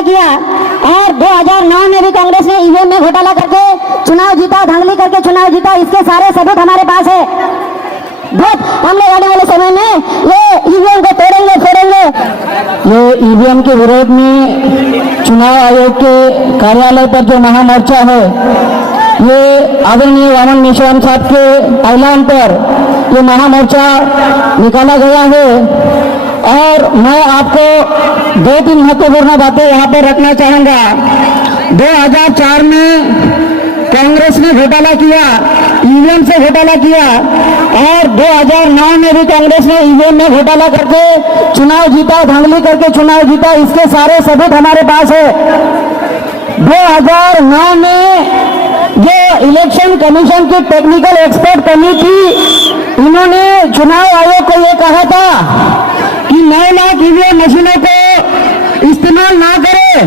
घोटाला किया और 2009 में भी कांग्रेस ने ईवीएम में घोटाला करके चुनाव जीता, धांधली करके चुनाव जीता। इसके सारे सबूत हमारे पास है। बहुत हम लोग आने वाले समय में ये ईवीएम को तोड़ेंगे फोड़ेंगे। ये ईवीएम के विरोध में चुनाव आयोग के कार्यालय पर जो महामोर्चा है, ये आदरणीय वामन मेश्राम साहब के ऐलान पर ये महामोर्चा निकाला गया है। और मैं आपको 2-3 महत्वपूर्ण बातें यहाँ पर रखना चाहूंगा। 2004 में कांग्रेस ने घोटाला किया, ईवीएम से घोटाला किया और 2009 में भी कांग्रेस ने ईवीएम में घोटाला करके चुनाव जीता, धांधली करके चुनाव जीता। इसके सारे सबूत हमारे पास है। 2009 में जो इलेक्शन कमीशन की टेक्निकल एक्सपर्ट कमेटी, इन्होंने चुनाव आयोग को ये कहा था कि 9 लाख ईवीएम मशीनों को इस्तेमाल ना करे,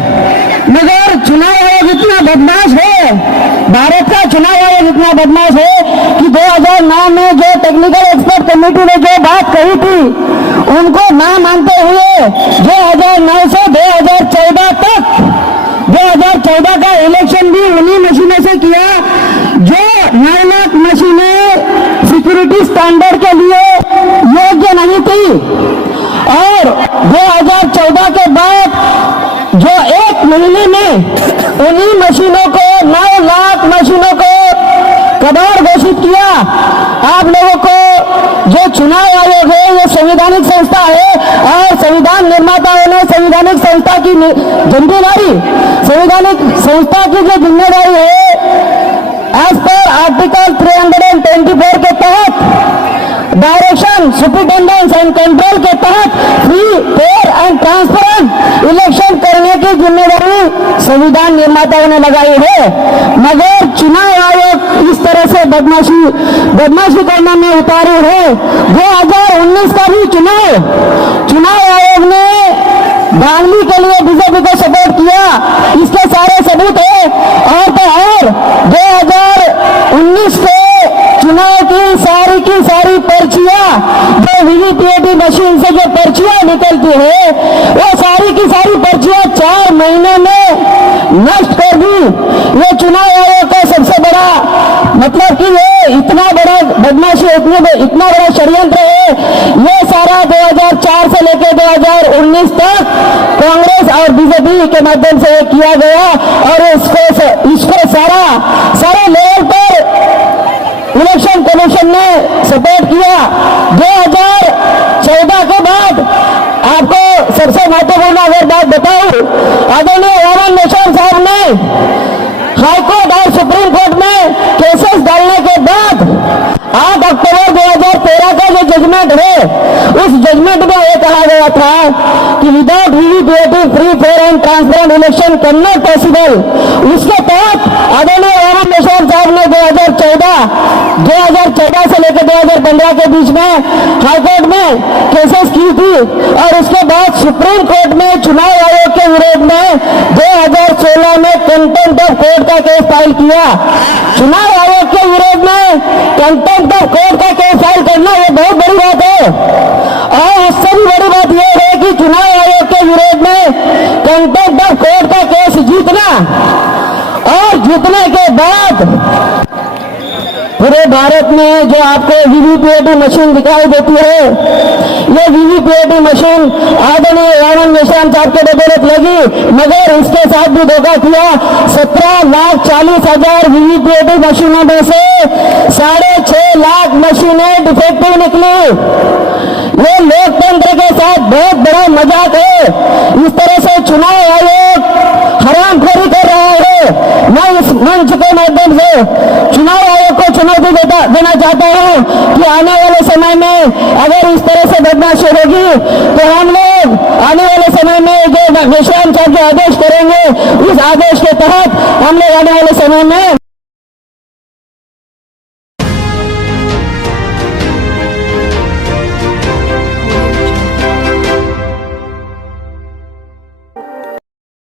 मगर चुनाव आयोग इतना बदमाश है, भारत का चुनाव आयोग इतना बदमाश है कि 2009 में जो टेक्निकल एक्सपर्ट कमेटी ने जो बात कही थी, उनको ना मानते हुए 2009 से 2014 तक 2014 का इलेक्शन भी उन्हीं मशीनों से किया जो 9 लाख मशीनें सिक्योरिटी स्टैंडर्ड के लिए योग्य नहीं थी। और 2014 के बाद जो 1 महीने में उन्हीं मशीनों को 9 लाख मशीनों को कबाड़ घोषित किया। आप लोगों को जो चुनाव आयोग है, ये संवैधानिक संस्था है और संविधान निर्माताओं ने संवैधानिक संस्था की जिम्मेदारी, संवैधानिक संस्था की जो जिम्मेदारी है, एज पर आर्टिकल 324 के तहत डायरेक्शन, सुपरिटेंडेंस एंड कंट्रोल के तहत free, fair and transparent election करने की जिम्मेदारी संविधान निर्माताओं ने लगाई है। मगर चुनाव आयोग इस तरह से बदमाशी करने में उतारू है। 2019 का भी चुनाव आयोग ने धांधली के लिए बीजेपी को सपोर्ट किया। इसके सारे सबूत है। और तो और 2019 के चुनाव की सारी पर्चियां, जो वीवीपीएटी मशीन से जो पर्चियां निकलती है, वो सारी की सारी पर्चियां 4 महीने में नष्ट कर दी। ये चुनाव आयोग का सबसे बड़ा मतलब कि ये इतना बड़ा बदमाशी, इतना बड़ा षड्यंत्र है। ये सारा 2004 से लेकर 2019 तक कांग्रेस और बीजेपी के माध्यम से किया गया और इसको सारे लेवल पर इलेक्शन कमीशन ने सपोर्ट किया। 2014 के बाद आपको सबसे महत्वपूर्ण अगर बात बताऊं, आदरणीय वामन मेश्राम साहब ने हाईकोर्ट और सुप्रीम कोर्ट में केसेस डालने के बाद 8 अक्टूबर 2013 का जो जजमेंट है, उस जजमेंट में यह कहा गया था कि without VVPAT free, fair and transparent election can not possible. उसके तहत आदरणीय वामन मेश्राम साहब ने 2014 से लेकर 2015 के बीच में हाईकोर्ट में केसेस की थी और उसके बाद सुप्रीम कोर्ट में चुनाव आयोग के विरोध में 2016 में कंटेम्प्ट ऑफ कोर्ट का केस फाइल किया। चुनाव आयोग के विरोध में कंटेम्प्ट ऑफ कोर्ट का केस फाइल करना ये बहुत बड़ी बात है। और उससे भी बड़ी बात यह है कि चुनाव आयोग के विरोध में कंटेम्प्ट ऑफ कोर्ट का केस जीतना और जीतने के बाद पूरे भारत में जो आपको वीवीपीएटी मशीन दिखाई देती है, ये वीवीपीएटी मशीन आदरणीय वामन मेश्राम साहब के बदौलत लगी, मगर इसके साथ भी धोखा किया। 17,40,000 वीवीपीएटी मशीनों में से 6.5 लाख मशीनें डिफेक्टिव निकली। ये लोकतंत्र के साथ बहुत बड़ा मजाक है। इस तरह से चुनाव आयोग हरामखोरी कर रहा है। मैं इस मंच के माध्यम से चुनाव आयोग को चुनौती देना चाहता हूं कि आने वाले समय में अगर इस तरह से बदमाशी होगी तो हम लोग आने वाले समय में जो मेश्राम साहब जो आदेश करेंगे, उस आदेश के तहत हम लोग आने वाले समय में